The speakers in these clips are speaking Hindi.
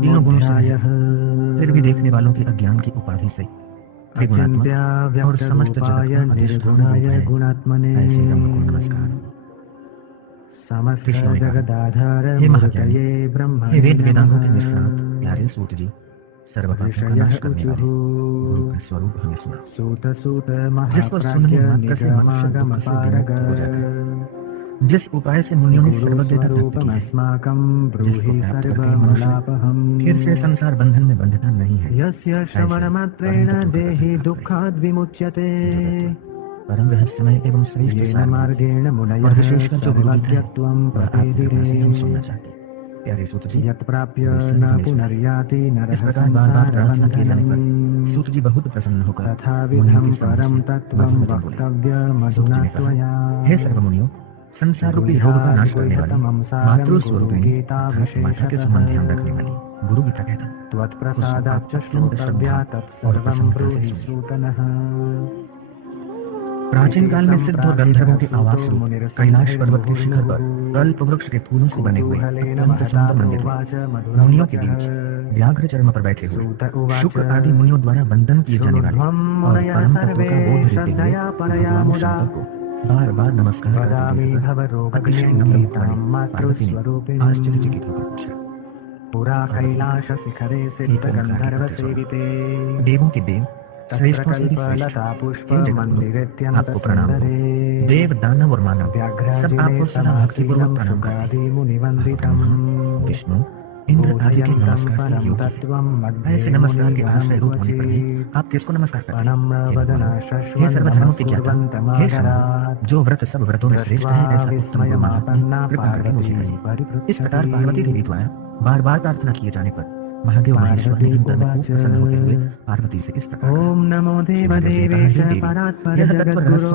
तीनों गुणों से रहित है, फिर भी देखने वालों के अज्ञान की उपाधि से त्रिगुणात्मक और समस्त जगत का अधिष्ठान रूप है। ऐसे ब्रह्म को नमस्कार। ऋषियों ने कहा, हे महाज्ञानी, हे वेद वेदांगों के निष्णात प्यारे सूत जी, सर्वपापों का नाश करने वाले गुरु का स्वरूप हमें सुना। जिस पर सुनने मात्र से मनुष्य दुख से विमुक्त हो जाता है, जिस उपाय से मुनियों ने सर्वज्ञता प्राप्त की है, जिसको प्राप्त करके मनुष्य फिर से संसार बंधन में बंधता नहीं है, परम रहस्यमय एवं श्रेष्ठ मार्गेण और विशेषकर जो गुरुगीता है, वह आपके कृपा से हम सुनना चाहते हैं। प्यारे सूत जी, इस प्रकार बार बार प्रार्थना किए जाने पर सूत जी बहुत प्रसन्न होकर मुनियों के सामने बोले। सूत जी ने कहा, हे सर्व मुनियों, संसार रूपी रोग का नाश करने वाली मातृ स्वरूपिणी माता के समान ध्यान रखने वाली गुरु गीता कहता प्राचीन काल में सिद्ध और गंधर्वों के आवास रूप कैलाश पर्वत के शिखर पर कल्प वृक्ष के फूलों से बने हुए अत्यंत सुंदर मंदिर में मुनियों के बीच व्याघ्र चर्म पर बैठे हुए शुक्र आदि मुनियों द्वारा वंदन किए जाने वाले और परम तत्व का बोध देते हुए भगवान शंकर को बार बार नमस्कार अतिशय नम्र पार्वती ने आश्चर्यचकित होकर पूछा, कैलाश शिखरे सिद्ध गंधर्व सेविते, देवों के देव श्रेष्ठों से भी श्रेष्ठ आपको प्रणाम। देव दानव और मानव सब आपको सदा भक्तिपूर्वक प्रणाम करते हैं। विष्णु इंद्र आदि के नमस्कार के योग्य हैं। ऐसे नमस्कार के आश्रय रूप होने पर भी आप किसको नमस्कार करते हैं? हे सर्वधर्मों के ज्ञाता, हे शंकर, जो व्रत सब व्रतों में श्रेष्ठ है, ऐसा उत्तम गुरु महात्मा कृपा करके मुझे कहिए। इस प्रकार पार्वती देवी द्वारा बार बार प्रार्थना किए जाने पर महादेव महेश्वर ने इंद्र में खूब प्रसन्न होते हुए पार्वती से इस प्रकार, ओम नमो देव देवेश परात्पर जगद्गुरो,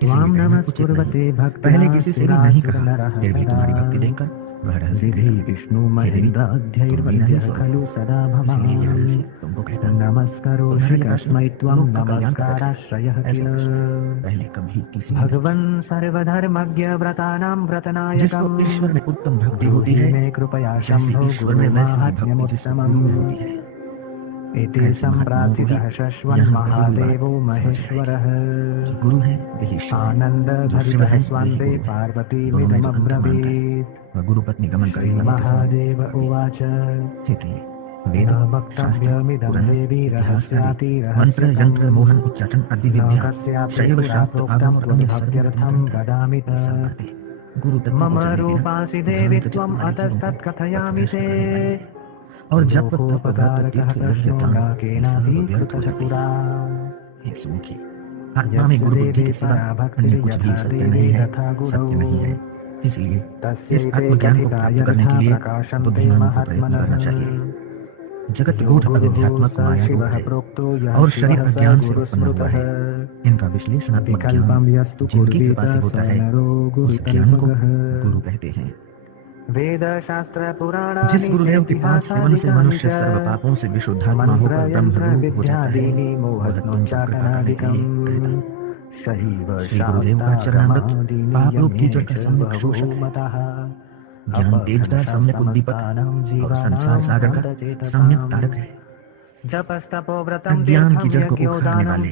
त्वां नमस्कुर्वते भक्त, पहले किसी से भी नहीं कहा, फिर भी तुम्हारी भक्ति देखकर वह रहस्य विष्णु महेन्द्राध्यैर्वन्द्यः खलु सदा भवामि, तुमको कहता नमस्करोषि कस्मै त्वं नमस्काराश्रयः किल, पहले कभी किसी भगवन् सर्वधर्मज्ञ व्रतानां व्रतनायकं, जिसको ईश्वर में उत्तम भक्ति होती है, कृपया शंभो ईश्वर में माहात्म्यमुत्तमं होती है। एते सम्प्रार्थितः शश्वन् महादेवो महेश्वरः, गुरु है वही आनंद भरितः स्वान्ते पार्वतीमिदमब्रवीत्, गुरु पत्नी गमन करे महादेव उवाच, वेद वक्तव्यमिदं देवी रहस्यातिरहस्यं, मंत्र यंत्र मोहन उच्चाटन आदि विद्या शैव शास्त्रोक्तं भक्त्यर्थं वदामि गुरु मम रूपासि देवी त्वम् अतस्तत् कथयामि ते, और जब तप आत्मा में गुरु बुद्धि के सिवा अन्य कुछ भी सत्य नहीं है, सत्य नहीं है। इसलिए इस आत्मज्ञान को प्राप्त करने के लिए बुद्धिमानों को प्रयत्न करना चाहिए। जगत गूढ़ अध्यात्मक माया रूप है और शरीर अज्ञान से उत्पन्न हुआ है। इनका विश्लेषणात्मक ज्ञान जिनकी कृपा से होता है, उस ज्ञान को गुरु कहते हैं। वेद शास्त्र पुराण, जिस गुरुदेव के पास सेवन से मनुष्य सर्व पापों से विशुद्धात्मा होकर ब्रह्मरूप हो जाता है, सही गुरुदेव का चरणामृत पाप रूप की जड़ का सम्यक शोषक, ज्ञान तेज का सम्यक उद्दीपक और संसार सागर का सम्यक तारक है। ज्ञान की जड़ को उखाड़ने वाले,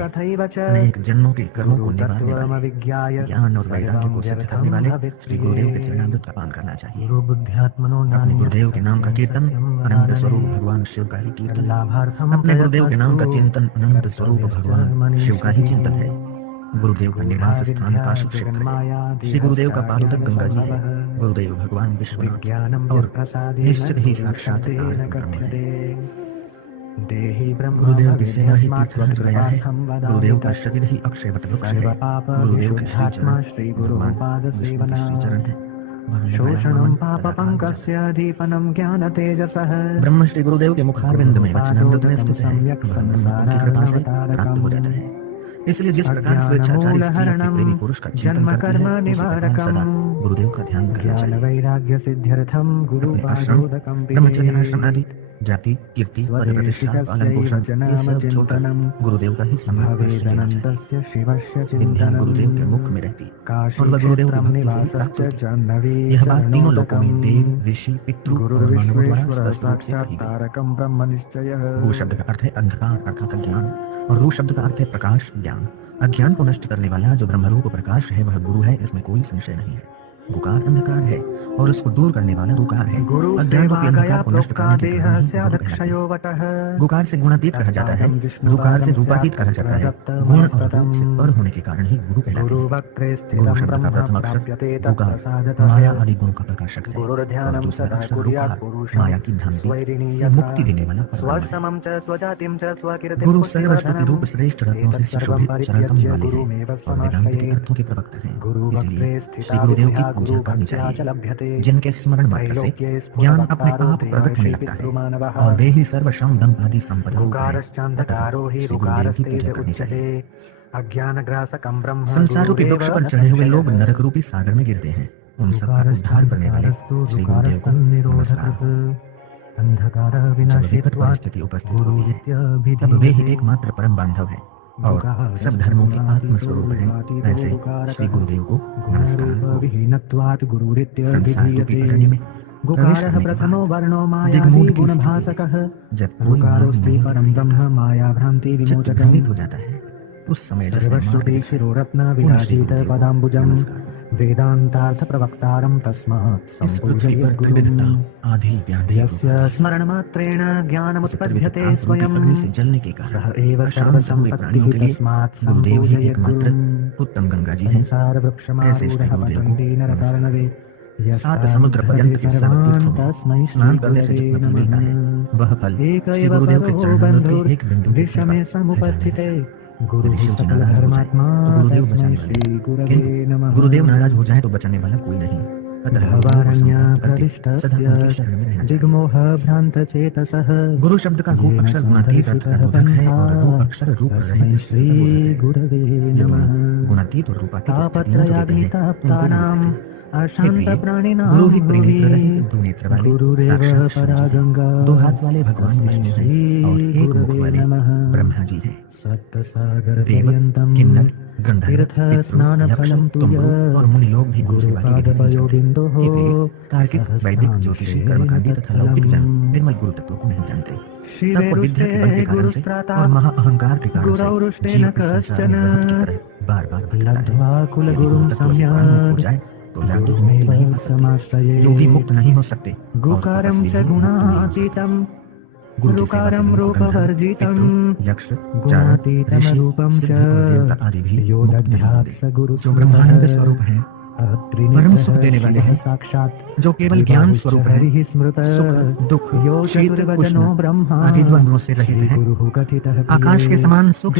अनेक जन्मों के कर्मों को निभाने वाले, ज्ञान और वैराग्य को सिद्ध करने वाले श्री गुरुदेव के चरणामृत का पान करना चाहिए। अपने गुरुदेव के नाम का कीर्तन अनंत स्वरूप भगवान शिव का ही कीर्तन, अपने गुरुदेव के नाम का चिंतन अनंत स्वरूप भगवान शिव का ही चिंतन है। गुरुदेव का निवास स्थान काशी क्षेत्र है। श्री गुरुदेव का पादुक गंगा जी है। गुरुदेव भगवान विश्वनाथ और निश्चित ही साक्षात गुरुदेव की सेवा ही तीर्थवत गया है। गुरुदेव का शरीर ही अक्षयवत वृक्ष है। गुरुदेव के श्री भगवान विष्णु के श्री चरण है। शोषणं पापपंकस्य दीपनं ज्ञान तेजसः, ब्रह्म श्री गुरुदेव के मुखारविंद में वचनामृत में स्थित है। ब्रह्म की कृपा से प्राप्त हो जाता है। इसलिए जिस प्रकार स्वेच्छाचारी पुरुष का जन्म कर्म निवारकम गुरुदेव का ध्यान करना चाहिए। वैराग्य सिद्ध्यर्थम गुरु ब्रह्मचर्य आश्रम आदि जाति, कीर्ति, पद प्रतिष्ठा, पालन पोषण, ये सब छोड़कर गुरुदेव का ही स्मरण विद्या गुरुदेव के मुख में रहती और वह गुरुदेव की भक्ति से प्राप्त होती। यह बात तीनों लोकों में देव, ऋषि, पितृ और मानवों द्वारा स्पष्ट रूप से कही गई। भू शब्द का अर्थ है अंधकार अर्थात अज्ञान और रू शब्द का अर्थ है प्रकाश, ज्ञान। अज्ञान को नष्ट करने वाला जो ब्रह्मरूप प्रकाश है वह गुरु है, इसमें कोई संशय नहीं है। गुकार अंधकार है और उसको दूर करने वाला रुकार है। अज्ञान के अंधकार को नष्ट करने के कारण गुकार से गुणातीत कहा जाता है, रुकार से रूपातीत कहा जाता है। गुण और रूप से पर होने के कारण ही गुरु कहलाते हैं। गुरु शब्द का प्रथम अक्षर गुकार माया आदि गुणों का प्रकाशक है और दूसरा अक्षर रुकार माया की भ्रांति या मुक्ति देने वाला परब्रह्म है। गुरु सर्वशक्ति रूप श्रेष्ठ रत्नों से सुशोभित सरलतम वाले हैं और वेदांत के अर्थों के प्रवक्ता हैं। इसलिए श्री गुरुदेव की पूजा करनी चाहिए, जिनके स्मरण मात्र से ज्ञान अपने आप प्रकट होने लगता है और वे ही सर्वश्रम दम आदि संपदा संसार रूपी वृक्ष पर चढ़े हुए लोग नरक रूपी सागर में गिरते हैं। उन सबका उद्धार करने वाले श्री गुरुदेव को नमस्कार। अंधकार विनाशी स्थिति उपस्थित होती है तब वे ही एकमात्र परम बांधव है और सब धर्मों के आत्म स्वरूप है। ऐसे श्री गुरुदेव को नमस्कार। गुकारः प्रथमो वर्णो मायावी गुणभासकः। जब गुकारोस्ति परम ब्रह्म माया भ्रांति विमोचकः हो जाता है उस समय सर्वश्रुति शिरोरत्न विराजित पदाम्बुजं वेदांतार्थ प्रवक्तारं तस्मात् संपूजयेत् गुरुम्। यस्य स्मरणमात्रेण ज्ञानमुत्पद्यते स्वयं जलने के कारण एव सर्वसंपत्तिः तस्मात् संपूजयेत् गुरुम्। उत्तम गंगा जी हैं। संसार वृक्षमारूढः वसन्ति नरकार्णवे 7 समुद्र पर्यंत तस्मै स्नान करने से जो फल मिलता है वह फल एक गुरुदेव के चरणों में एक बिंदु विषमे समुपस्थिते गुरुदेव नाराज हो जाए तो बचाने वाला कोई नहीं। गुरु शब्द का गु अक्षर गुणातीत अर्थबोधक है और रू अक्षर रूप रहित श्री गुरवे नमः। गुणातीत और रूपातीत अशांत प्राणिनां गुरुरेव परा गंगा। 2 हाथ वाले भगवान विष्णु हैं और एक मुख वाले ब्रह्मा जी हैं। देव, किन्नर, गंधर्व, स्नान फलम तुम और मुनि लोग भी गुरु तार्किक, वैदिक, ज्योतिषी, कर्मकांडी तथा लौकिक जन निर्मल गुरु तत्व को नहीं जानते। तब विद्या के बल के कारण से और महा अहंकार के कारण से बार बार कुल गुरु हो जाए तो जो भी मुक्त नहीं हो सकते। गुकारम च गुणातीतम गुरुकारम रूपवर्जितम यक्ष गुणातीतम रूपम च आदि भी योदध्यात्म गुरु जो ब्रह्मानंद स्वरूप है परम सुख देने वाले हैं साक्षात जो केवल ज्ञान स्वरूप है स्मृत सुख दुख योग शीत वचनो ब्रह्मा आदि द्वंद्वों से रहित है। आकाश के समान सुख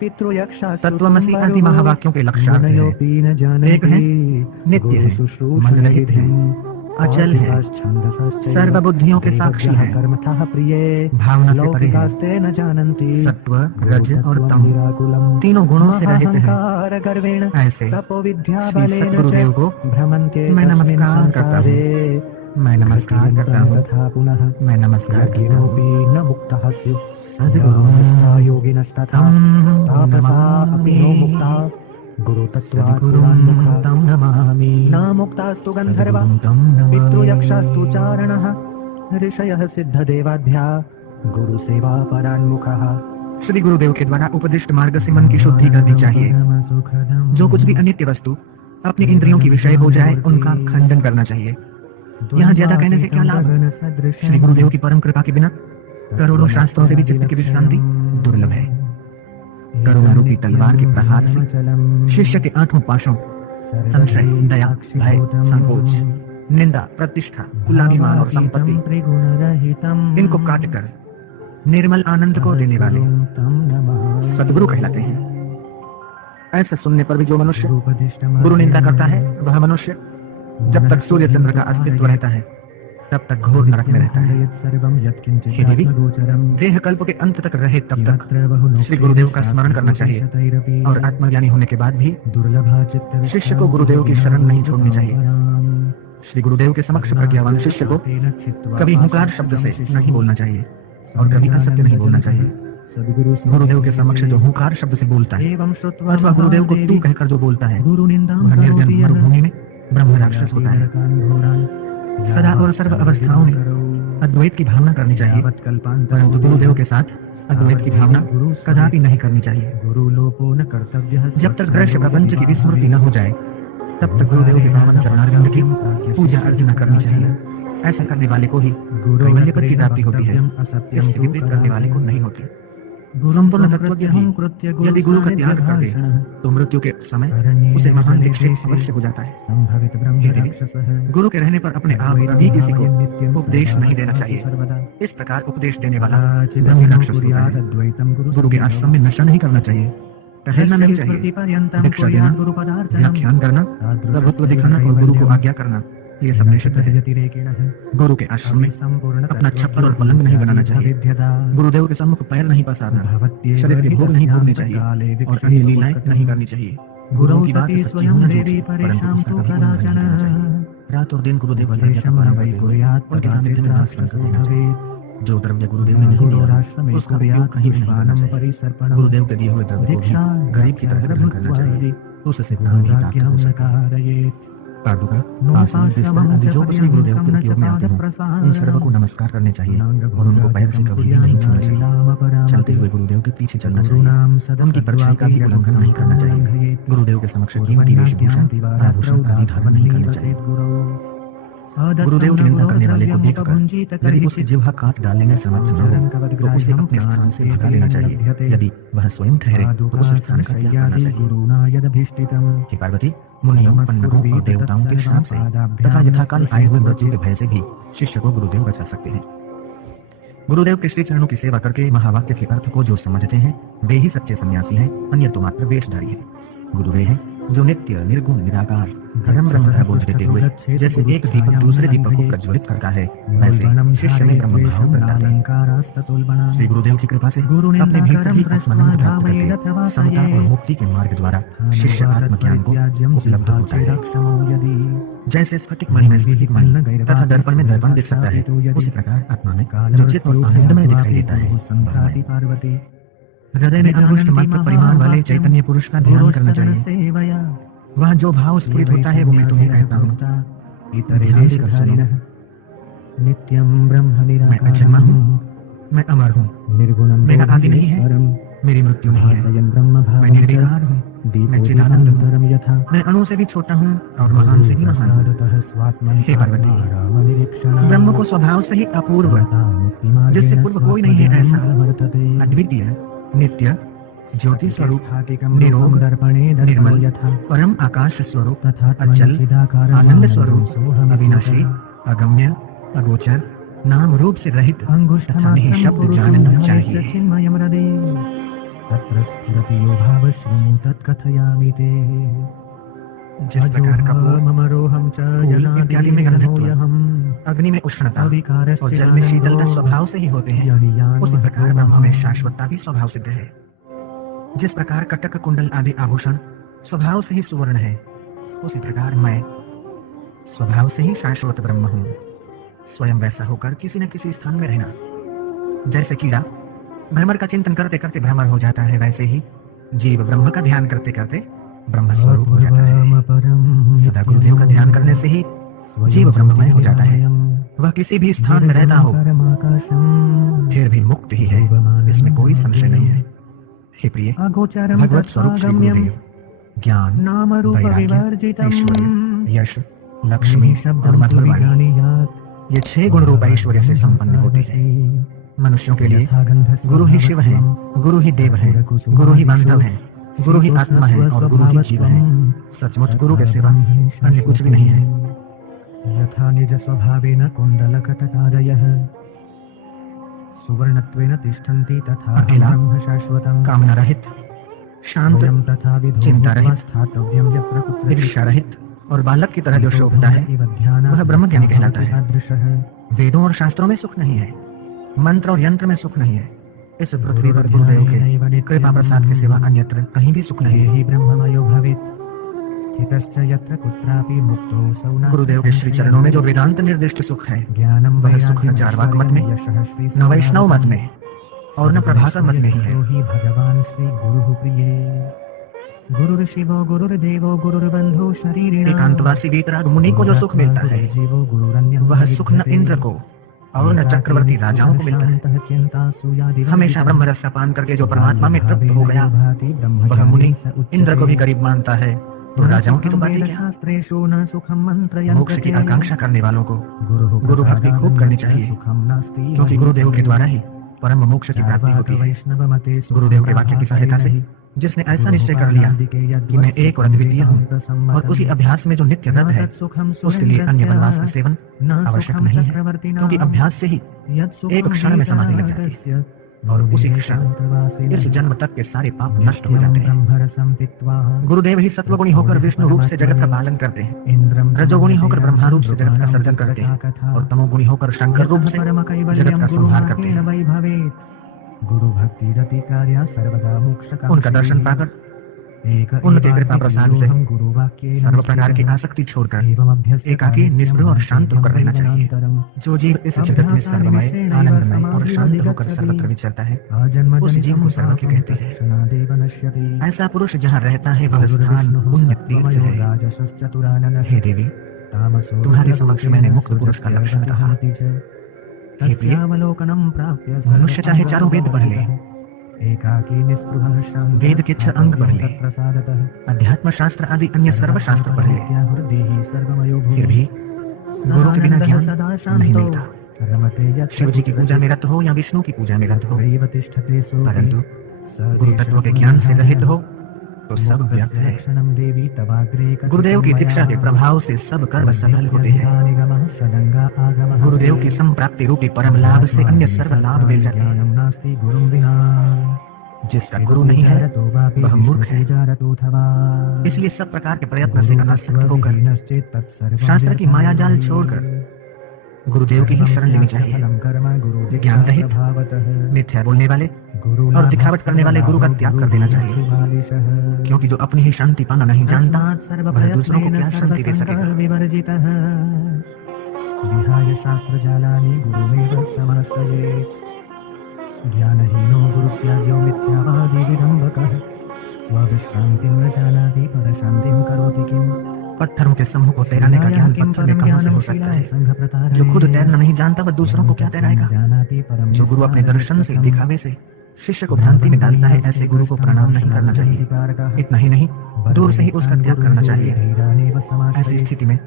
पितृ यक्ष तत्वमसि आदि महावाक्यों के लक्षण एक है नित्य है मन रहित है अचल है सर्व बुद्धियों के साक्षी है भावना से परे है सत्व रज और तम तीनों गुणों से रहित है। ऐसे गुरुदेव को मैं नमस्कार करता हूँ मैं नमस्कार करता हूँ मैं नमस्कार करता हूँ। न मुक्तः सद्गुरुः योगिनस्तथा मुक्ता गुरु तत्त्वात्म नमामि। न मुक्तास्तु गंधर्वा पितृयक्षास्तु चारणः ऋषयः सिद्धदेवाध्या गुरु सेवा परान्मुखः। श्री गुरुदेव के द्वारा उपदिष्ट मार्ग से मन की शुद्धि करनी चाहिए। जो कुछ भी अनित्य वस्तु अपनी इंद्रियों की विषय हो जाए उनका खंडन करना चाहिए। यहाँ ज्यादा कहने से क्या लाभ। श्री गुरुदेव की परम कृपा के बिना करोड़ों शास्त्रों से भी चित्त की विश्रांति दुर्लभ है। करुणा रूपी तलवार के प्रहार से शिष्य के 8 पाशों संशय, दया, भय, संकोच, निंदा, प्रतिष्ठा, कुलाभिमान और संपत्ति इनको काटकर निर्मल आनंद को देने वाले सद्गुरु कहलाते हैं। ऐसा सुनने पर भी जो मनुष्य गुरु निंदा करता है वह मनुष्य जब तक सूर्य चंद्र का अस्तित्व रहता है तब तक घोर नरक में रहता है। हे देवी, देह कल्प के अंत तक रहे तब तक श्री गुरुदेव का स्मरण करना चाहिए और आत्मज्ञानी होने के बाद भी शिष्य को गुरुदेव की शरण नहीं छोड़नी चाहिए। श्री गुरुदेव के समक्ष प्रज्ञावान शिष्य को कभी हुंकार शब्द से नहीं बोलना चाहिए और कभी असत्य नहीं बोलना चाहिए। गुरुदेव के समक्ष जो हुंकार शब्द से बोलता है अथवा गुरुदेव को तू कहकर जो बोलता है वह निर्जन मरुभूमि में ब्रह्म राक्षस होता है। सदा और सर्व अवस्थाओं में अद्वैत की भावना करनी चाहिए, परंतु गुरुदेव के साथ अद्वैत की भावना कदापि नहीं करनी चाहिए। जब तक दृश्य प्रपंच की विस्मृति न हो जाए तब तक गुरुदेव के पावन चरणारविंद की पूजा अर्चना करनी चाहिए। ऐसा करने वाले को ही कैवल्य पद की प्राप्ति होती है, इससे विपरीत करने वाले को नहीं होती। संपूर्ण तत्वज्ञ भी यदि गुरु का त्याग कर दे तो मृत्यु के समय उसे महान विक्षेप अवश्य हो जाता है। गुरु के रहने पर अपने आप कभी किसी को उपदेश नहीं देना चाहिए। इस प्रकार उपदेश देने वाला ब्रह्म राक्षस होता है। गुरु के आश्रम में नशा नहीं करना चाहिए, टहलना नहीं चाहिए, दीक्षा देना, व्याख्यान करना, प्रभुत्व दिखाना और गुरु को आज्ञा करना, ये सब निषिद्ध है। गुरु के आश्रम में अपना छप्पर और पलंग नहीं बनाना चाहिए। गुरुदेव के सम्मुख पैर नहीं पसारना, शरीर के भोग नहीं भोगने चाहिए और अन्य लीलाएं नहीं करनी चाहिए। गुरु की बात सच्ची होना चाहिए, परंतु उसका कभी उल्लंघन नहीं करना चाहिए। रात और दिन गुरुदेव की आज्ञा का पालन करते हुए उनके सानिध्य में आचरण कर देना चाहिए। जो द्रव्य गुरुदेव ने नहीं दिया उसका उपयोग कहीं भी नहीं करना चाहिए। गुरुदेव के दिए हुए द्रव्य को गरीब की तरह ग्रहण करना चाहिए, उससे प्राण भी प्राप्त हो सके। पादुका, आदि जो कुछ भी गुरुदेव के उपयोग में आते हैं उन सर्व को नमस्कार करने चाहिए और उनको पैर से कभी भी नहीं छूना चाहिए। चलते हुए गुरुदेव के पीछे चलना चाहिए, उनकी परछाई का भी उल्लंघन नहीं करना चाहिए। गुरुदेव के समक्ष कीमती वेशभूषण, आभूषण आदि धारण नहीं करना चाहिए। गुरुदेव की निंदा करने वाले को देखकर यदि उसकी जिह्वा काट डालने में समर्थ न हो तो उसे अपने स्थान से भगा लेना चाहिए। यदि वह स्वयं ठहरे तो उस स्थान का त्याग करना चाहिए। हे पार्वती, मुनियों, पन्नगों और देवताओं के श्राप से तथा यथाकाल आए हुए मृत्यु के भय से भी शिष्य को गुरुदेव बचा सकते हैं। गुरुदेव के श्री चरणों की सेवा करके महावाक्य के अर्थ को जो समझते हैं वे ही सच्चे सन्यासी हैं, अन्य तो मात्र वेशधारी है। गुरु वे हैं जो नित्य निर्गुण निराकार परम ब्रह्म का बोध देते हुए जैसे एक दीपक दूसरे दीपक को प्रज्वलित करता है वैसे शिष्य में ब्रह्म भाव बनाता है। श्री गुरुदेव की कृपा से अपने भीतर ही आत्मज्ञान प्राप्त करके समता और मुक्ति के मार्ग द्वारा शिष्य आत्मज्ञान को उपलब्ध होता है। जैसे स्फटिक मणि में स्फटिक मणि तथा दर्पण में दर्पण दिख सकता है, उसी प्रकार आत्मा में जो चित्त और आनंदमय दिखाई देता है। हृदय में अपुष्ट मात्र परिमाण वाले चैतन्य पुरुष का ध्यान करना चाहिए। वह जो भाव स्फुरित होता है वो मैं तुम्हें कहता हूँ। मैं अजन्मा हूँ, मैं अमर हूँ, मेरा आदि नहीं है, मेरी मृत्यु नहीं है, मैं निर्विकार हूँ, मैं चिदानंद हूँ, मैं अणु से भी छोटा हूँ और महान से भी महान हूँ। हे पार्वती, ब्रह्म को स्वभाव से ही अपूर्व जिससे पूर्व कोई नहीं है ऐसा अद्वितीय नित्य ज्योति स्वरूप निरोग निर्मल परम आकाश स्वरूप तथा अचल आनंद स्वरूप अविनाशी अगम्य अगोचर नाम रूप से रहित तथा नहीं शब्द जानना चाहिए। जिस प्रकार का फूल इत्यादि में गंधत्व, अग्नि में उष्णता और जल में शीतलता स्वभाव से ही होते हैं, उसी प्रकार ब्रह्म में शाश्वतता भी स्वभाव सिद्ध है। जिस प्रकार कटक कुंडल आदि आभूषण स्वभाव से ही सुवर्ण है, उसी प्रकार मैं स्वभाव से ही शाश्वत ब्रह्म हूँ। स्वयं वैसा होकर किसी न किसी स्थान में रहना। जैसे कीड़ा भ्रमर का चिंतन करते करते भ्रमर हो जाता है, वैसे ही जीव ब्रह्म का ध्यान करते करते ब्रह्म स्वरूप हो जाता है। सदा गुरुदेव का ध्यान करने से ही जीव ब्रह्ममय हो जाता है। वह किसी भी स्थान में रहता हो फिर भी मुक्त ही है, इसमें कोई संशय नहीं है। हे प्रिय, भगवत स्वरूप श्री गुरुदेव ज्ञान, वैराग्य, ऐश्वर्य, यश, लक्ष्मी और मधुर वाणी ये 6 गुण रूप ऐश्वर्य से संपन्न होते हैं। मनुष्यों के लिए गुरु ही शिव है, गुरु ही देव है, गुरु ही बांधव है, गुरु ही आत्मा है और गुरु ही जीव है। सचमुच गुरु के सिवा अन्य कुछ भी नहीं है। यथा निज स्वभावेन कुंडलकटकादयः सुवर्णत्वेन तिष्ठन्ति तथा ब्रह्म शाश्वतं कामना रहित, शांत, चिंता रहित, ईर्ष्या रहित और बालक की तरह जो शोभता है वह ब्रह्म ज्ञानी कहलाता है। वेदों और शास्त्रों में सुख नहीं है, मंत्र और यंत्र में सुख नहीं है। इस पृथ्वी पर गुरुदेव के कृपा प्रसाद के सिवा अन्यत्र कहीं भी सुख नहीं है। ब्रह्ममयो भवेत्। स्थितश्च यत्र कुत्रापि मुक्तो सौना। गुरुदेव के श्री चरणों में जो वेदांत निर्दिष्ट सुख है, ज्ञानम वह सुख न चार्वाक मत में, न वैष्णव मत में और न प्रभाकर मत में ही है। भगवान श्री गुरु प्रिय गुरुर्शिवो गुरुर्देवो गुरुर्बंधु शरीरिणाम। एकांतवासी वीतराग मुनि को जो सुख मिलता है, वह सुख न इंद्र को और न चक्रवर्ती राजाओं को मिलता है। हमेशा ब्रह्म रस का पान करके जो परमात्मा में तृप्त हो गया, वह मुनि इंद्र को भी गरीब मानता है, तो राजाओं की तो बात क्या। मोक्ष की आकांक्षा करने वालों को गुरु भक्ति खूब करनी चाहिए, क्योंकि गुरुदेव के द्वारा ही परम मोक्ष की प्राप्ति होती है। गुरुदेव के वाक्य की सहायता से जिसने ऐसा निश्चय कर लिया कि मैं एक और अद्वितीय हूँ और उसी अभ्यास में जो नित्य रत है, उसके लिए अन्य वनवास का सेवन आवश्यक नहीं है, क्योंकि अभ्यास से ही एक क्षण में समाधि लग जाती है और उसी क्षण इस जन्म तक के सारे पाप नष्ट हो जाते हैं। गुरुदेव ही सत्वगुणी होकर विष्णु रूप से जगत का पालन करते हैं, रजोगुणी होकर ब्रह्मा रूप से जगत का सर्जन करते हैं और तमोगुणी होकर शंकर रूप से जगत का संहार करते हैं। गुरु भक्ति रति कार्य सर्वदा मोक्ष। उनका दर्शन पाकर उनके कृपा प्रसाद से सर्व प्रकार की आसक्ति छोड़कर एकाकी निष्प्रभ और शांत होकर रहना चाहिए। जो जीव इस जगत में सर्वमय आनंदमय और शांत होकर सर्वत्र विचरता है, उस जीव को सर्वज्ञ कहते हैं। ऐसा पुरुष जहाँ रहता है वह स्थान पुण्य तीर्थ है। हे देवी, तुम्हारे समक्ष मैंने मुक्त पुरुष का लक्षण कहा। हे प्रिय, मनुष्य चाहे चारों वेद पढ़ ले, वेद के 6 अंग पढ़ ले, अध्यात्म शास्त्र आदि अन्य सर्व शास्त्र पढ़ ले, फिर भी गुरु के बिना ज्ञान नहीं मिलता। शिव जी की पूजा में रत हो या विष्णु की पूजा में रत हो, परंतु गुरु तत्व के ज्ञान से रहित हो तो सब व्यर्थ है। गुरुदेव की दीक्षा के प्रभाव से सब कर्म सफल होते हैं। गुरुदेव की संप्राप्ति रूपी परम लाभ से अन्य सर्व लाभ मिल जाते हैं। जिसका गुरु नहीं है वह मूर्ख है। इसलिए सब प्रकार के प्रयत्न से अनासक्त होकर शास्त्र की माया जाल छोड़कर गुरुदेव की ही शरण लेनी चाहिए। ज्ञान रहित मिथ्या बोलने वाले और दिखावट करने वाले गुरु का त्याग कर देना चाहिए, क्योंकि जो अपनी ही शांति पाना नहीं जानता वह दूसरों को क्या शांति दे सकेगा। शास्त्र जालानि गुरुमेव समाश्रयेत्। ज्ञानहीनो गुरुत्यागो मिथ्यावादी विडम्बकः। स्वविश्रांतिं न जानाति परशांतिं करोति किम्। पत्थरों के समूह को तैराने का ज्ञान पत्थर में कहां से हो सकता है। जो खुद तैरना नहीं जानता वह दूसरों को क्या तैराएगा। जो गुरु अपने दर्शन से दिखावे से शिष्य को भ्रांति में डालता है, ऐसे गुरु को प्रणाम नहीं करना चाहिए। इतना ही नहीं, दूर से ही उसका त्याग करना चाहिए। ऐसी स्थिति में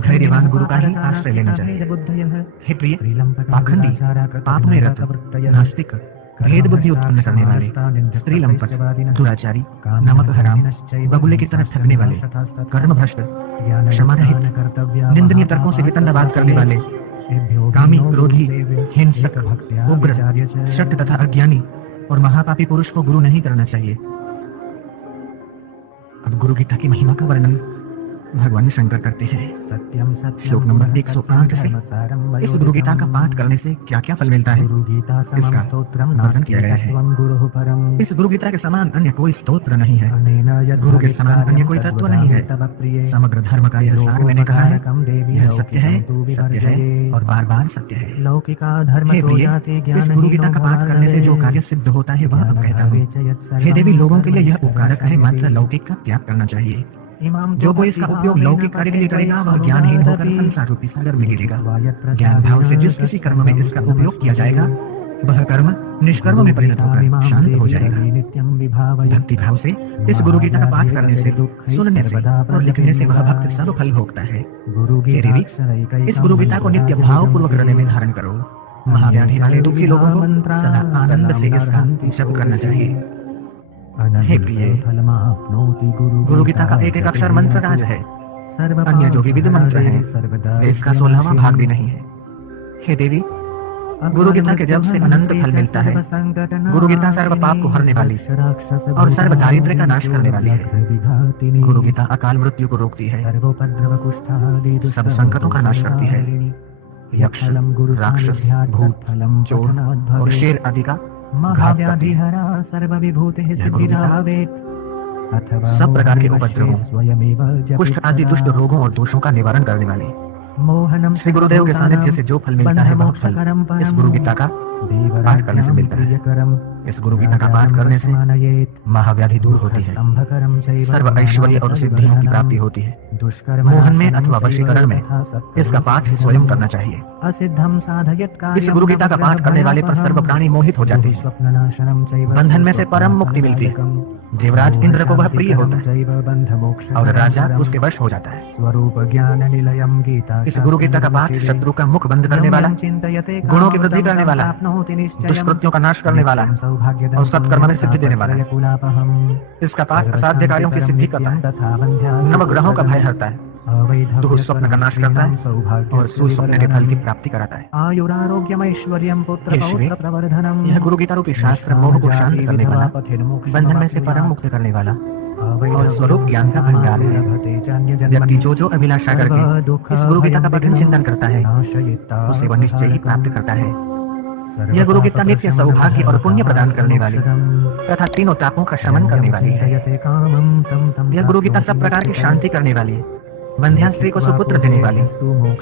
धैर्यवान गुरु का ही आश्रय लेना चाहिए। हे प्रिय, पाखंडी, पाप में रत, नास्तिक, भेद बुद्धि उत्पन्न करने वाले, स्त्री लंपट, दुराचारी, नमक हराम, बगुले की तरह ठगने वाले, कर्म भ्रष्ट, क्षमा रहित, निंदनीय तर्कों से वितंडवाद करने वाले, कामी, क्रोधी, हिंसक, उग्र, शक्त तथा अज्ञानी और महापापी पुरुष को गुरु नहीं करना चाहिए। अब गुरु गीता की महिमा का वर्णन भगवान शंकर करते हैं। सत्यम सत्य श्लोक नंबर 108 से इस गुरु गीता का पाठ करने से क्या क्या फल मिलता है इसका वर्णन किया गया है। इस गुरु गीता के समान अन्य कोई स्तोत्र नहीं है, गुरु के समान अन्य कोई तत्व नहीं है। समग्र धर्म का यह सार मैंने कहा है, यह सत्य है और बार बार सत्य है। लौकिका धर्म इस गुरु गीता का पाठ करने से जो कार्य सिद्ध होता है वह अब कहता हूँ। हे देवी, लोगों के लिए यह उपकारक है, मात्र लौकिक का त्याग करना चाहिए। जो कोई इसका उपयोग लौकिक कार्य के लिए करेगा वह ज्ञानहीन होकर संसार रूपी सागर में गिरेगा। ज्ञान भाव से जिस किसी कर्म में इसका उपयोग किया जाएगा वह कर्म निष्कर्म में परिणत होकर शांत हो जाएगा। भक्ति भाव से इस गुरु गीता का पाठ करने से, सुनने से और लिखने से वह भक्त सब फल भोगता है। हे देवी, इस गुरु गीता को नित्य भाव पूर्वक हृदय में धारण करो। महाव्याधि वाले दुखी लोगों को सदा आनंद से इसका जप करना चाहिए। हे प्रिय, गुरु गीता का एक एक अक्षर मंत्र राज है। अन्य जो विविध मंत्र हैं वे इसका 16वां भाग भी नहीं है। हे देवी, गुरु गीता के जप से अनंत फल मिलता है। गुरु गीता सर्व पाप को हरने वाली और सर्व दारिद्र्य का नाश करने वाली है। गुरु गीता अकाल मृत्यु को रोकती है, सब संकटों का नाश करती है। यक्ष, राक्षस, भूत, चोर और शेर आदि का घात करती है। सब प्रकार के उपद्रवों, कुष्ठ आदि दुष्ट रोगों और दोषों का निवारण करने वाली। श्री गुरुदेव के सानिध्य से जो फल मिलता है वह फल इस गुरु गीता का पाठ करने से मिलता है। इस गुरु गीता का पाठ करने से महाव्याधि दूर होती है, सर्व ऐश्वर्य और सिद्धियों की प्राप्ति होती है। मोहन में अथवा वशीकरण में इसका पाठ स्वयं करना चाहिए। इस गुरु गीता का पाठ करने वाले पर सर्व प्राणी मोहित हो जाते हैं। बंधन में से परम मुक्ति मिलती है। देवराज इंद्र को वह प्रिय होता है और राजा उसके वश हो जाता है। इस गुरु गीता का पाठ शत्रु का मुख बंद करने वाला, गुणों की वृद्धि करने वाला, दुष्कृत्यों का नाश करने वाला और सत्कर्म में सिद्धि देने वाला है। इसका पाठ असाध्य कार्यों की सिद्धि करता है, नवग्रहों का भय हरता है, दुःस्वप्न का नाश करता है और सुस्वप्न के फल की प्राप्ति कराता है। यह गुरु गीता रूपी शास्त्र मोह को शांत करने वाला, बंधन में से परम मुक्त करने वाला और स्वरूप ज्ञान का भंडार है। व्यक्ति जो अभिलाषा करके इस गुरु गीता का पठन चिंतन करता है उसे वह निश्चय ही प्राप्त करता है। यह गुरु गीता नित्य सौभाग्य और पुण्य प्रदान करने वाली तथा तीनों तापों का शमन करने वाली है। यह गुरु गीता सब प्रकार की शांति करने वाली है, बंध्या स्त्री को सुपुत्र देने वाली,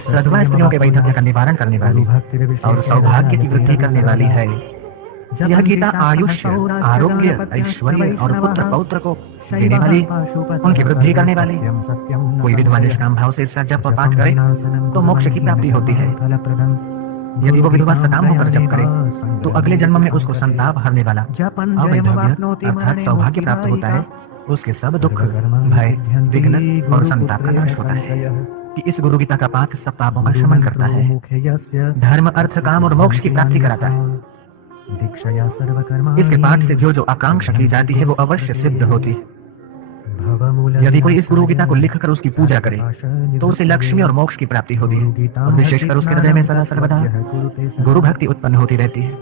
सधवा स्त्रियों के वैधव्य का निवारण करने वाली और सौभाग्य की वृद्धि करने वाली है। यह गीता आयुष्य, आरोग्य, ऐश्वर्य और पुत्र पौत्र को देने वाली, उनकी वृद्धि करने वाली। कोई विधवा निष्काम भाव से इसका जप और पाठ करे तो मोक्ष की प्राप्ति होती है। यदि वो विधवा सकाम होकर जप करे तो अगले जन्म में उसको संताप हरने वाला अवैधव्य अर्थात सौभाग्य प्राप्त होता है। उसके सब दुख, भय, विघ्न और संताप का नाश होता है। कि इस गुरु गीता का पाठ सब पापों का शमन करता है, धर्म, अर्थ, काम और मोक्ष की प्राप्ति कराता है। इसके पाठ से जो आकांक्षा की जाती है वो अवश्य सिद्ध होती है। यदि कोई इस गुरु गीता को लिखकर उसकी पूजा करे तो उसे लक्ष्मी और मोक्ष की प्राप्ति होती है और विशेषकर उसके हृदय में सदा सर्वदा गुरु भक्ति उत्पन्न होती रहती है।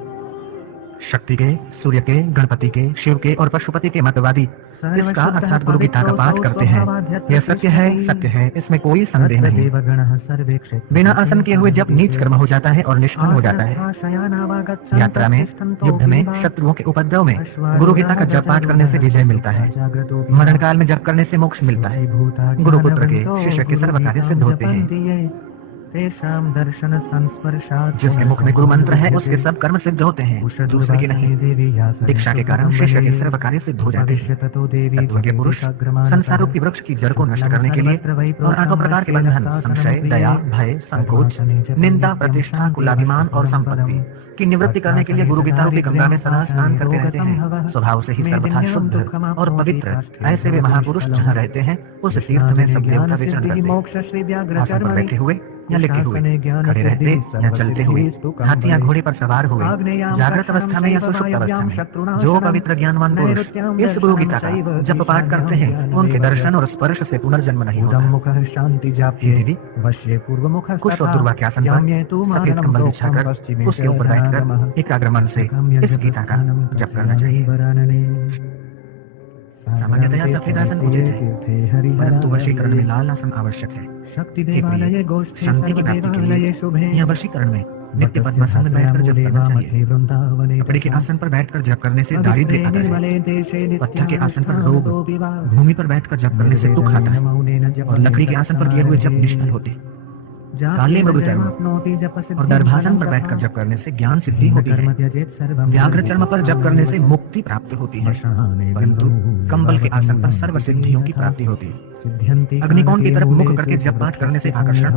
शक्ति के, सूर्य के, गणपति के, शिव के और पशुपति के मतवादी इसका अर्थात गुरु गीता का पाठ करते हैं। यह सत्य है, सत्य है, इसमें कोई संदेह नहीं। बिना आसन किए हुए जब नीच कर्म हो जाता है और निष्फल हो जाता है। यात्रा में, युद्ध में, शत्रुओं के उपद्रव में गुरु गीता का जप पाठ करने से विजय मिलता है। मरण काल में जप करने से मोक्ष मिलता है। गुरुपुत्र के, शिष्य के सर्व कार्य सिद्ध होते हैं। जिसके मुख में गुरु मंत्र है उसके सब कर्म सिद्ध होते हैं, दूसरे के नहीं। दीक्षा के कारण शिष्य के सर्व कार्य सिद्ध हो जाते हैं। तत्व के पुरुष संसार रूपी वृक्ष की जड़ को नष्ट करने के लिए और 8 प्रकार के बंधन, संशय, दया, भय, संकोच, निंदा, प्रतिष्ठा, कुलाभिमान और संपत्ति की निवृत्ति करने के लिए गुरु गीता रूपी गंगा में सदा स्नान करते रहते हैं। स्वभाव से ही सर्वथा शुद्ध और पवित्र ऐसे वे महापुरुष जहाँ रहते हैं उस तीर्थ में सब देवता विचरण करते हैं। बैठे हुए या लेटे हुए, खड़े रहते या चलते हुए, हाथी या घोड़े पर सवार हुए, जागृत अवस्था में या सुषुप्त अवस्था में, जो पवित्र ज्ञानवान पुरुष इस गुरु गीता का जप पाठ करते हैं उनके दर्शन और स्पर्श से पुनर्जन्म नहीं होता। दीदी कुछ और दुर्वाक्यासन पर सफेद कंबल बिछाकर उसके ऊपर बैठकर एकाग्र मन से इस गीता का जप करना चाहिए। सामान्यतया सफेद आसन उचित है, परंतु वशीकरण में लाल आसन आवश्यक है। शांति की प्राप्ति के लिए यह वशीकरण में नित्य पद्मासन में बैठकर जप करना चाहिए। कपड़े के आसन पर बैठकर जप करने से दारिद्र्य आता है। पत्थर के आसन पर रोग, भूमि पर बैठकर जप करने से दुख आता है और लकड़ी के आसन पर किए हुए जप निष्फल होते। काले मृग चर्म और दर्भासन पर बैठकर जप करने से ज्ञान सिद्धि होती है। व्याघ्र चर्म पर जप करने से मुक्ति प्राप्त होती है, परंतु कंबल के आसन पर सर्व सिद्धियों की प्राप्ति होती है। अग्निकोण की तरफ मुख करके जप पाठ करने से आकर्षण,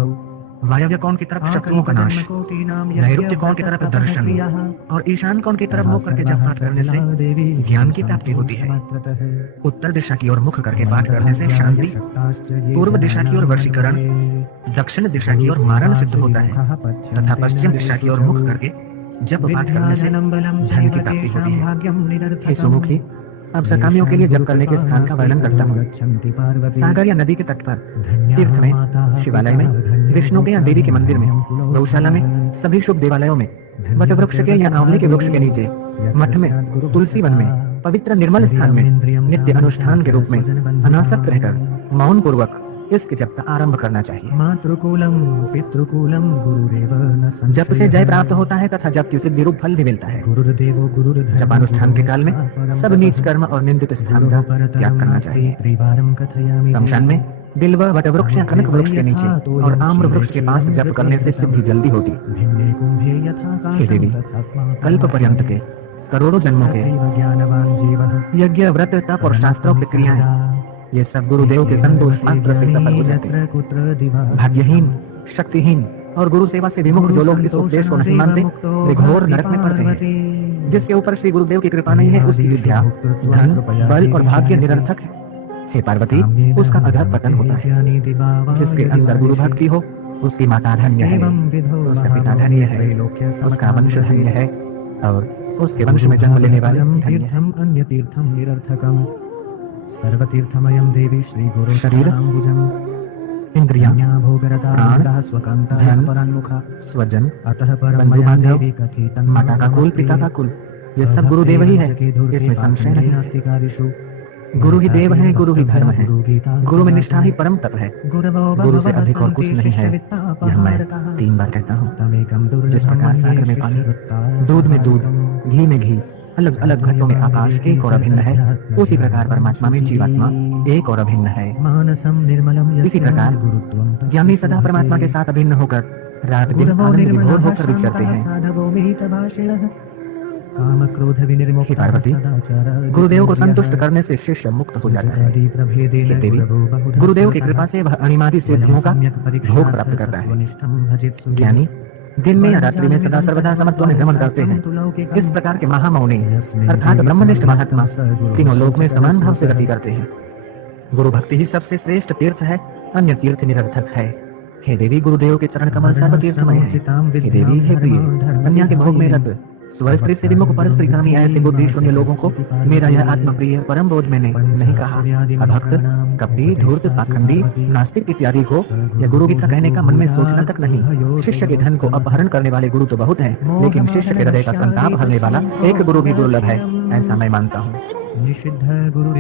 वायव्य कोण की तरफ शत्रुओं का नाश, नैऋत्य कोण की तरफ दर्शन और ईशान कोण की तरफ मुख करके जप पाठ करने से ज्ञान की प्राप्ति होती है। उत्तर दिशा की ओर मुख करके पाठ करने से शांति, पूर्व दिशा की ओर वशीकरण, दक्षिण दिशा की ओर मारण सिद्ध होता है तथा पश्चिम दिशा की ओर मुख करके जप पाठ करने से धन की प्राप्ति होती है। हे सुमुखी, अब सकामियों के लिए जप करने के स्थान का वर्णन करता हूँ। सागर या नदी के तट पर, तीर्थ में, शिवालय में, विष्णु के या देवी के मंदिर में, गौशाला में, सभी शुभ देवालयों में, वट वृक्ष के या आंवले के वृक्ष के नीचे, मठ में, तुलसी वन में, पवित्र निर्मल स्थान में नित्य अनुष्ठान के रूप में अनासक्त रहकर मौन पूर्वक इसके जप का आरंभ करना चाहिए। मातृकूलम पितृकूलम गुरुरेव न संशयः। जप से जय प्राप्त होता है तथा जप की सिद्धि रूप फल भी मिलता है। गुरुर्देवो गुरुर्धर्मः। जपानुष्ठान के काल में सब नीच कर्म और निंदित स्थान का त्याग करना चाहिए। शमशान में बिल्व वटवृक्ष या कनक वृक्ष के नीचे और आम्र वृक्ष के पास जप करने से सिद्धि जल्दी होती। हे देवी, कल्प पर्यंत के करोड़ों जन्मों के यज्ञ व्रत तप और शास्त्रों की क्रियाएं ये सब गुरुदेव के संतोष मात्र से सफल हो जाते हैं। भाग्यहीन, शक्तिहीन और गुरु सेवा से विमुख जो लोग इस उपदेश को नहीं मानते वे घोर नरक में पड़ते हैं। जिसके ऊपर श्री गुरुदेव की कृपा नहीं है उसकी विद्या, धन, बल और भाग्य निरर्थक है। हे पार्वती, उसका अधः पतन होता है। जिसके अंदर गुरु भक्ति हो उसकी माता धन्य है, उसका पिता धन्य है, उसका वंश धन्य है और उसके वंश में जन्म लेने वाले तीर्थम अन्य तीर्थम निरर्थकम सर्वतीर्थमयम देवी श्री गुरु शरीर इंद्रियां प्राण धन स्वजन अतः बंधु बांधव माता का कुल पिता का कुल ये सब गुरुदेव ही है, इसमें संशय नहीं। गुरु ही देव है, गुरु ही धर्म है, गुरु में निष्ठा ही परम तप है। गुरु से अधिक और कुछ नहीं है। यह मैं 3 बार कहता हूँ। जिस प्रकार सागर में पानी, दूध में दूध, घी में घी, अलग अलग घटों में आकाश एक और अभिन्न है, उसी प्रकार परमात्मा में जीवात्मा एक और अभिन्न है। इसी प्रकार ज्ञानी सदा परमात्मा के साथ अभिन्न होकर रात दिन आनंद विभोर होकर विचरते हैं। काम क्रोध विनिर्मुक्त पार्वती, गुरुदेव को संतुष्ट करने से शिष्य मुक्त हो जाता है। देवी, गुरुदेव की कृपा से वह अणिमादि सिद्धियों का भोग प्राप्त करता है। ज्ञानी दिन में या रात्रि में सदा सर्वदा समत्व में भ्रमण करते हैं। इस प्रकार के महामौनी अर्थात ब्रह्मनिष्ठ महात्मा तीनों लोक में समान भाव से गति करते हैं। गुरु भक्ति ही सबसे श्रेष्ठ तीर्थ है, अन्य तीर्थ निरर्थक है। हे देवी, गुरुदेव के चरण कमल सर्व तीर्थमय है। हे देवी, हे प्रिय, अन्य के भोग में रत स्वर स्त्री से विमुख पर स्त्रीगामी ऐसे बुद्धि शून्य लोगों को मेरा यह आत्मप्रिय परम बोध मैंने नहीं कहा। अभक्त, कपटी, धूर्त, पाखंडी, नास्तिक इत्यादि को यह गुरु गीता कहने का मन में सोचना तक नहीं। शिष्य के धन को अपहरण करने वाले गुरु तो बहुत हैं, लेकिन शिष्य के हृदय का संताप हरने वाला एक गुरु भी दुर्लभ है, ऐसा मैं मानता हूँ। निषिद्ध गुरु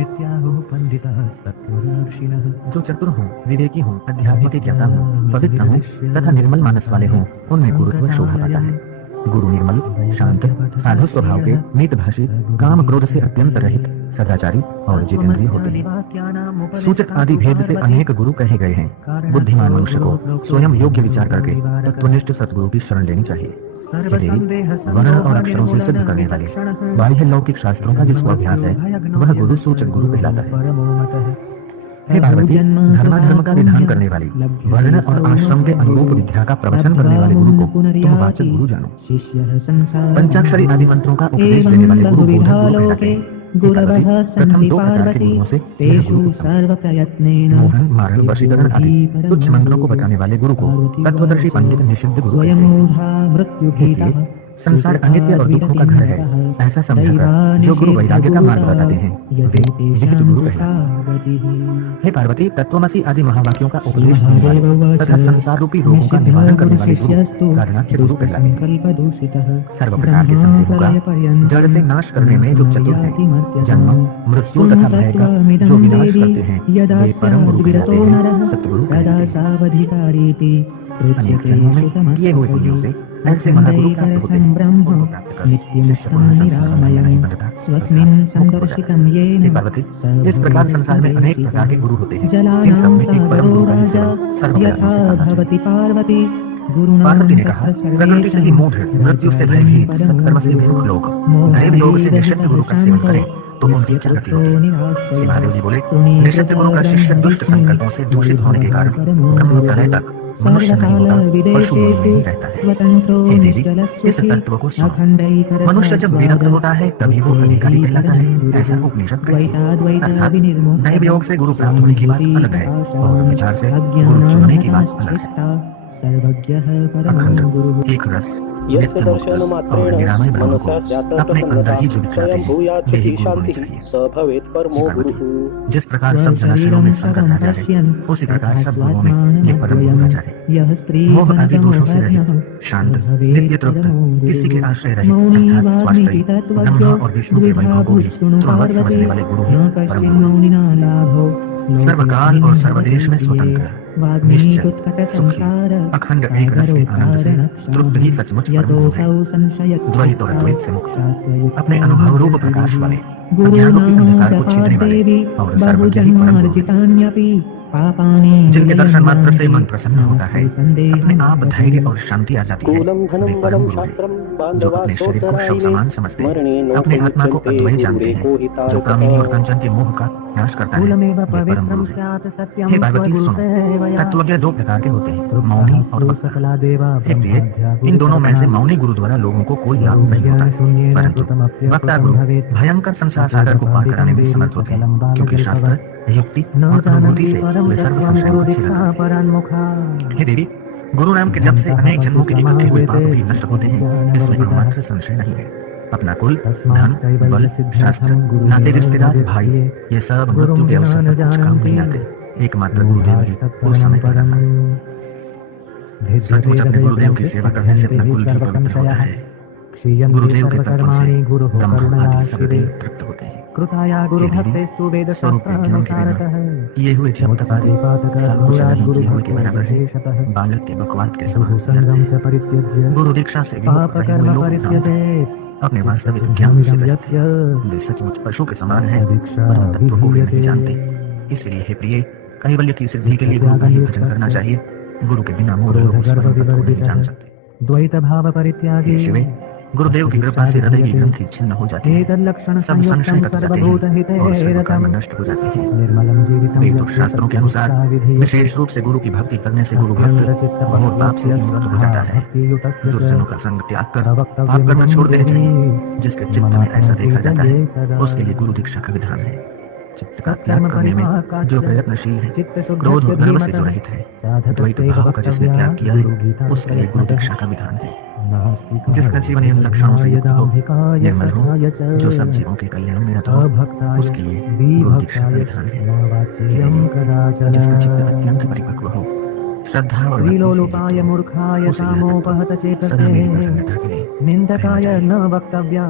पंडितः सत्पुरुषिणः, जो चतुर हूँ, विवेकी हूँ, अध्यात्म के ज्ञाता हूँ, पवित्र हूँ तथा निर्मल मानस वाले हूँ, उनमें गुरुत्व शोभा पाता है। गुरु निर्मल, शांत, साधु स्वभाव के, मितभाषी, काम क्रोध से अत्यंत रहित, सदाचारी और जितेंद्रिय होते हैं। सूचक आदि भेद से अनेक गुरु कहे गए हैं। बुद्धिमान मनुष्य को स्वयं योग्य विचार करके तत्वनिष्ठ सद्गुरु की शरण लेनी चाहिए। वर्ण और अक्षरों से सिद्ध करने वाले बाह्य लौकिक शास्त्रों का जिसको अभ्यास है वह गुरु सूचक गुरु कहलाता है। हे पार्वती, धर्माधर्म का विधान करने वाली, वर्ण और आश्रम के अनुरूप विद्या का प्रवचन करने वाले गुरु को तुम वाचक गुरु जानो। पंचाक्षरी आदि मंत्रों का उपदेश देने वाले गुरु बोधक गुरु कहलाते हैं। प्रथम 2 प्रकार के गुरुओं से मोहन, मारण, वशीकरण आदि तुच्छ मंत्रों को बताने वाले गुरु को तत्वदर्शी पंडित निषिद्ध गुरु कहते हैं। संसार अनित्य और दुखों का घर है ऐसा समझकर जो गुरु वैराग्य का मार्ग बताते हैं वे विहित गुरु कहलाते हैं। हे पार्वती, तत्वमसी आदि महावाक्यों का उपदेश देने वाले तथा संसार रूपी रोगों का निवारण करने वाले गुरु कारणाख्य गुरु कहलाते हैं। सर्व प्रकार के संदेहों का जड़ से नाश करने में जो चतुर है, जन्म, मृत्यु तथा भय का जो विनाश करते हैं वे परम गुरु कहलाते हैं, सतगुरु कहलाते हैं। अनेक जन्मों में किए हुए पुण्यों से ऐसे महागुरु प्राप्त होते हैं। उनको प्राप्त कर शिष्य को नहीं बनता। हे पार्वती, इस प्रकार संसार में अनेक प्रकार के गुरु होते हैं। इन सब में एक परम गुरु का ही सर्वव्यापी पार्वती ने कहा, प्रकृति से ही मूढ़, मृत्यु से भयभीत, सत्कर्म से विमुख लोग दैव योग से निषिद्ध गुरु का सेवन करें तो उनकी क्या गति होगी? महादेव जी बोले, निषिद्ध गुरु का शिष्य दुष्ट संकल्पों से दूषित होने के कारण ब्रह्मोत्तरय तक मनुष्य नहीं होता, पशु में ही रहता है। हे देवी, इस तत्व को समझो। मनुष्य जब विरक्त होता है तभी वो अधिकारी कहलाता है, ऐसा उपनिषद कहती है। अर्थात दैव योग से गुरु प्राप्त होने की बात अलग है और विचार से गुरु चुनने की बात अलग है। अखंड एक रस यस्य दर्शनमात्रेण मनसा अपने अंदर ही जो विचारते हैं यही गुरु होने चाहिए। स भवेत् परमो गुरुः। जिस प्रकार सब जलाशयों में संगत न जाए उसी प्रकार सब गुरुओं में ये परम गुरु न जाए। मोह आदि दोषों से रहित, शांत, नित्य तृप्त, किसी के आश्रय रहित अर्थात स्वाश्रयी, ब्रह्मा और विष्णु के वैभव को भी तुरंत समझने वाले गुरु ही परम गुरु। सर्वकाल और सर्वदेश में स्वतंत्र, निश्चल, सुखी, अखंड एक रस के आनंद से तृप्त ही सचमुच परम है। द्वैत और अद्वैत से मुक्त, अपने अनुभव रूप प्रकाश वाले, अज्ञान रूपी अंधकार को छीनने वाले और सर्वज्ञ ही परम गुरु हैं। जिनके दर्शन मात्र से मन प्रसन्न होता है, अपने आप धैर्य और शांति आ जाती है, वे परम गुरु हैं। जो अपने शरीर को शव समान समझते हैं, अपने आत्मा को अद्वैत जानते हैं, जो कामिनी और कंचन के मोह का नाश करता है, वे परम गुरु हैं। हे पार्वती सुनो, तत्वज्ञ दो प्रकार के होते हैं, मौनी और वक्ता। हे प्रिय, इन दोनों में से मौनी गुरु द्वारा लोगों को कोई लाभ नहीं होता, परंतु वक्ता गुरु भयंकर संसार सागर को पार कराने में समर्थ होते हैं, क्योंकि शास्त्र, युक्ति और अनुभूति से वे सर्व संशय को छिड़ाते। हे देवी, गुरु नाम के जप से अनेक जन्मों के इकट्ठे हुए पाप भी नष्ट होते हैं, इसमें अनुमात्र संशय नहीं है। अपना कुल, धन, बल, शास्त्र, नाते रिश्तेदार, भाई, ये सब मृत्यु के अवसर पर कुछ काम नहीं आते, एकमात्र गुरुदेव ही उस समय पर आता है। सचमुच अपने गुरुदेव की सेवा करने से अपना कुल भी पवित्र होता है। गुरुदेव के तत्व से ब्रह्मा आदि सब देव तृप्त होते हैं। स्वरूप ज्ञान के बिना किए हुए जब तक सब कुछ नहीं किए हुए के बराबर है, बालक के बकवाद के समान। गुरु दीक्षा से विमुख रहे हुए लोग अपने वास्तविक ज्ञान से वे सचमुच पशु के समान है, परम तत्व को वे नहीं जानते। इसलिए हे प्रिय, कैवल्य की सिद्धि के लिए गुरु का ही भजन करना चाहिए। गुरु के बिना मूढ़ लोग स्वयं तत्व को नहीं जान सकते। द्वैत भाव परित्यागी शिवे, गुरुदेव की कृपा से हृदय की ग्रंथि छिन्न हो जाती है, सब संशय कट जाते हैं और सर्व कर्म नष्ट हो जाते हैं। वेद और शास्त्रों के अनुसार विशेष रूप से गुरु की भक्ति करने से गुरु भक्त घोर पाप से निवृत्त हो जाता है। दुर्जनों का संग त्याग कर पाप कर्म छोड़ देने चाहिए। जिसके चित्त में ऐसा देखा जाता है, उसके लिए गुरु दीक्षा का विधान है। चित्त का त्याग करने में जो प्रयत्नशील है, क्रोध और गर्व से जो रहित है, द्वैत भाव का जिसने त्याग किया है, उसके लिए गुरु दीक्षा का विधान है। जिसका जीवन इन लक्षणों से युक्त हो, निर्मल हो, जो सब जीवों के कल्याण में रत हो, उसके लिए गुरु दीक्षा का विधान है। जिसका चित्त अत्यंत परिपक्व हो, श्रद्धा और सदा मेरी प्रसन्नता के लिए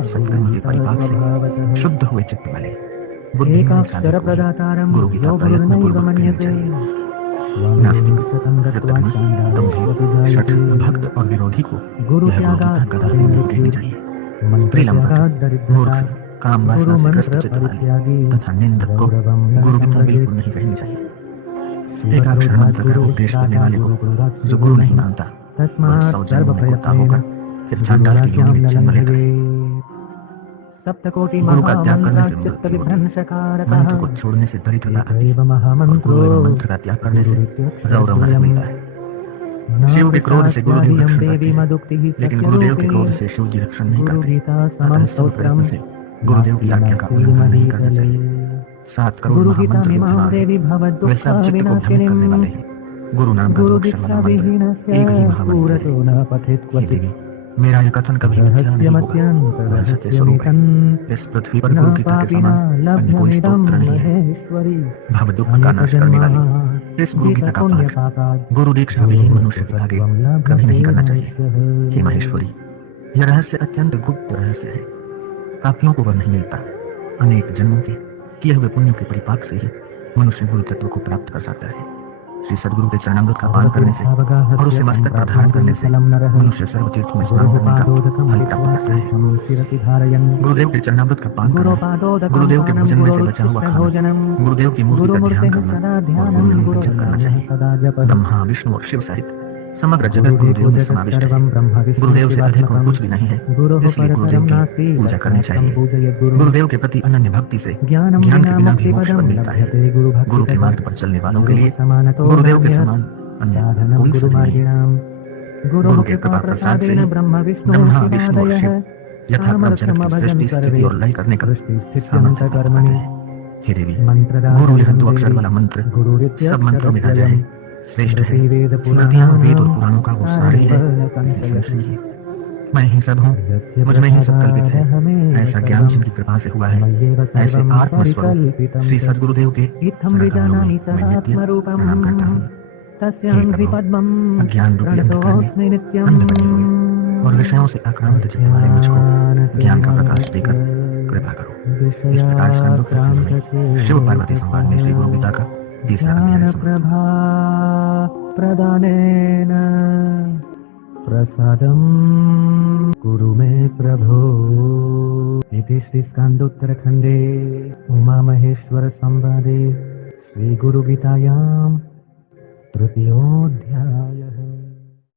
सत्कर्म के परिपाक से शुद्ध हुए चित्त वाले बुद्धि गुरु की प्रयत्न पूर्वक कहनी चाहिए। नास्तिक, रक्तघ्न, दंभी, शठ, भक्त और विरोधी को गुरु गीता कदापि नहीं कहनी चाहिए। त्रिलंबक, मूर्ख, काम वासना से ग्रस्त चित्त वाले तथा निंदक को गुरु गीता बिल्कुल नहीं कहनी चाहिए। एकाक्षर मंत्र का उपदेश करने वाले को जो गुरु नहीं मानता, वह 100 जन्मों में कुत्ता होकर फिर चांडाल की योनि में जन्म लेता है। गुरु का त्याग करने से मृत्यु होती है, मंत्र को छोड़ने से दरिद्रता आती है, और गुरु एवं मंत्र का त्याग करने से रौरव नरक मिलता है। शिव के क्रोध से गुरुदेव रक्षण करते हैं, लेकिन गुरुदेव के क्रोध से शिव जी रक्षण नहीं करते। अतः सब प्रयत्न से गुरुदेव की आज्ञा का उल्लंघन नहीं करना चाहिए। 7 करोड़ महामंत्र विद्वान वे सब चित्त को भ्रमित करने वाले हैं। गुरु नाम का जो अक्षर वाला मंत्र एक ही महामंत्र है। देवी, मेरा यह कथन कभी मिथ्या नहीं होगा, वह सत्य स्वरूप है। इस पृथ्वी पर गुरु गीता के समान अन्य कोई स्तोत्र नहीं है। भव दुख का नाश करने वाली इस गुरु गीता का पाठ गुरु दीक्षा विहीन मनुष्य के आगे कभी नहीं करना चाहिए। हे महेश्वरी, यह रहस्य अत्यंत गुप्त रहस्य है, पापियों को वह नहीं मिलता। अनेक जन्मों के किए हुए पुण्य के परिपाक से ही मनुष्य गुरु तत्व को प्राप्त कर सकता है। श्री सद्गुरु के चरणामृत का पान करने से और उसे मस्तक पर धारण करने से मनुष्य सर्व तीर्थ में स्नान करने का फल प्राप्त करता है। गुरुदेव के चरणामृत का पान करना, गुरुदेव के भोजन में से बचा हुआ खाना, गुरुदेव की मूर्ति का ध्यान करना और गुरुदेव का जप करना चाहिए। ब्रह्मा, विष्णु और शिव सहित समग्र जगत गुरुदेव में समाविष्ट है। गुरुदेव से अधिक और कुछ भी नहीं है, इसलिए गुरुदेव की पूजा करनी चाहिए। गुरुदेव के प्रति अनन्य भक्ति से ज्ञान के बिना भी मोक्ष पद मिलता है। गुरु के मार्ग पर चलने वालों के लिए गुरुदेव के समान अन्य कोई साधन नहीं। गुरु के कृपा प्रसाद से ब्रह्मा, विष्णु और शिव यथाक्रम जगत की सृष्टि, स्थिति और लय करने का सामर्थ्य प्राप्त करते हैं। हे देवी, गुरु यह 2 अक्षर वाला मंत्र सब मंत्रों में राजा है, श्रेष्ठ है। स्मृतियां, वेद और पुराणों का वो सार ही है। मैं ही सब हूँ, मुझ में ही सब कल्पित है। ऐसा ज्ञान जिनकी कृपा से हुआ है, ऐसे आत्मस्वरूप श्री सद्गुरुदेव के चरणकमलों में मैं नित्य प्रणाम करता हूँ। अज्ञान रूपी अंधकार में अंध बने हुए और विषयों से आक्रांत चित्त वाले मुझको ज्ञान का प्रकाश देकर कृपा करो। इस प्रकार स्कंदों के शिव पार्वती संवाद में श्री गुरु गीता का तीसरा अध्याय सुनो। प्रभा प्रदानेन प्रसादं कुरु मे प्रभो। इति श्रीस्कान्दोत्तरखण्डे उमामहेश्वर संवादे श्रीगुरुगीतायां तृतीयोऽध्यायः।